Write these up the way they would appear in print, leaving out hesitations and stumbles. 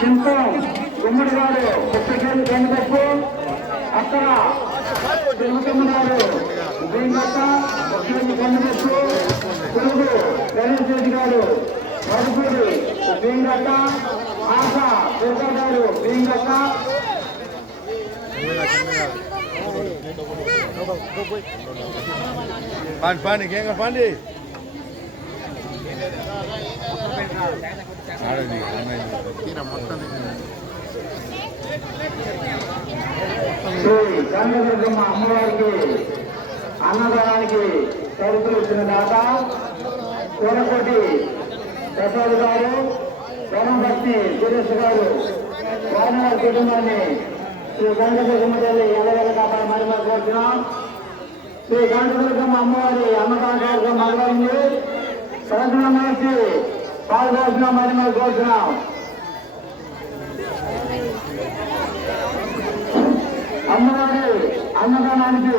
సింహం గుమ్మడి గారు 30 కేజీలు కందిపప్పు, అక్కడ తిరుగుతమ్మ గారు బియ్యంగట్ట 1 కేజీ కందిపప్పు, తెలుగు గణేష్ రెడ్డి గారు మధుపూరి బియ్యంగట్ట, ఆశ దుర్గా గారు బియ్యంగట్ట, పాండి కేంగ పాండి శ్రీ కనకదుర్గమ్మ అమ్మవారికి అన్నదానానికి సరుకులు ఇచ్చిన దాత కోరకోటి ప్రసాద్ గారు, ధనంభక్తి సురేష్ గారు, వారినాథ్ కుటుంబాన్ని శ్రీ కనకదుర్గమ్మ తల్లి ఎల్లవేళ కాపాడి మరి మాకు కోరుతున్నాం. శ్రీ కనకదుర్గమ్మ అమ్మవారి అన్నదాన కార్యక్రమం మొదలైంది. సంవత్సరం నుంచి పాల్గొల్సిన మరి మాకు కోరుతున్నాం. అమ్మవారి అన్నదానానికి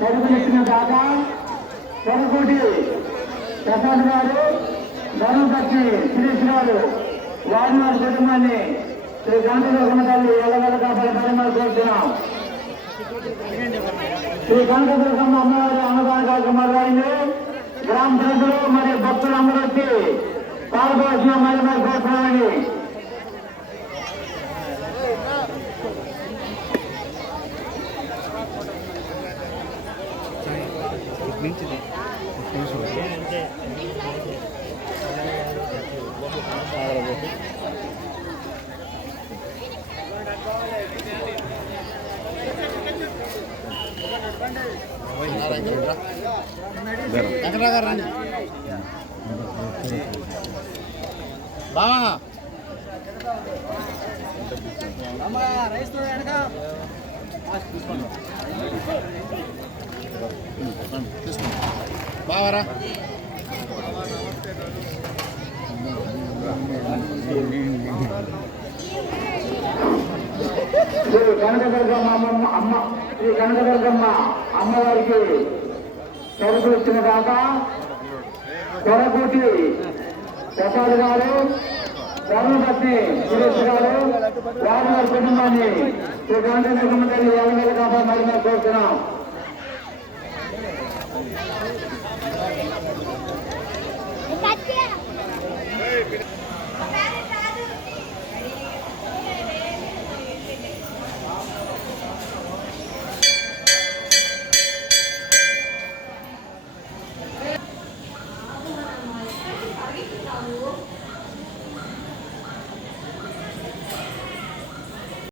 సరుకులిచ్చిన దాత కొరకోటి ప్రసాద్ గారు, ధనంభక్తి సురేష్ గారు, వారినాథ్ కుటుంబాన్ని శ్రీ కనకదుర్గమ్మ తల్లి ఎల్లవేళ కాపాడి మరి మాకు కోరుతున్నాం. శ్రీ కనకదుర్గమ్మ అమ్మవారి అన్నదాన కార్యక్రమం మొదలైంది. గ్రామ ప్రజలు మరియు భక్తులందరూ వచ్చి పాల్గొల్సిన మరి మాకు కోరుతున్నామని బావా బావరా శ్రీ కనకదుర్గమ్మ అమ్మవారికి సరుకులు ఇచ్చిన దాత కొరకోటి ప్రసాద్ గారు, ధర్మపత్ని సురేష్ గారు, వారి కుటుంబాన్ని శ్రీ కనకదుర్గమ్మ తల్లి ఎల్లవేళ కాపాడి మరి కోరుతున్నాం.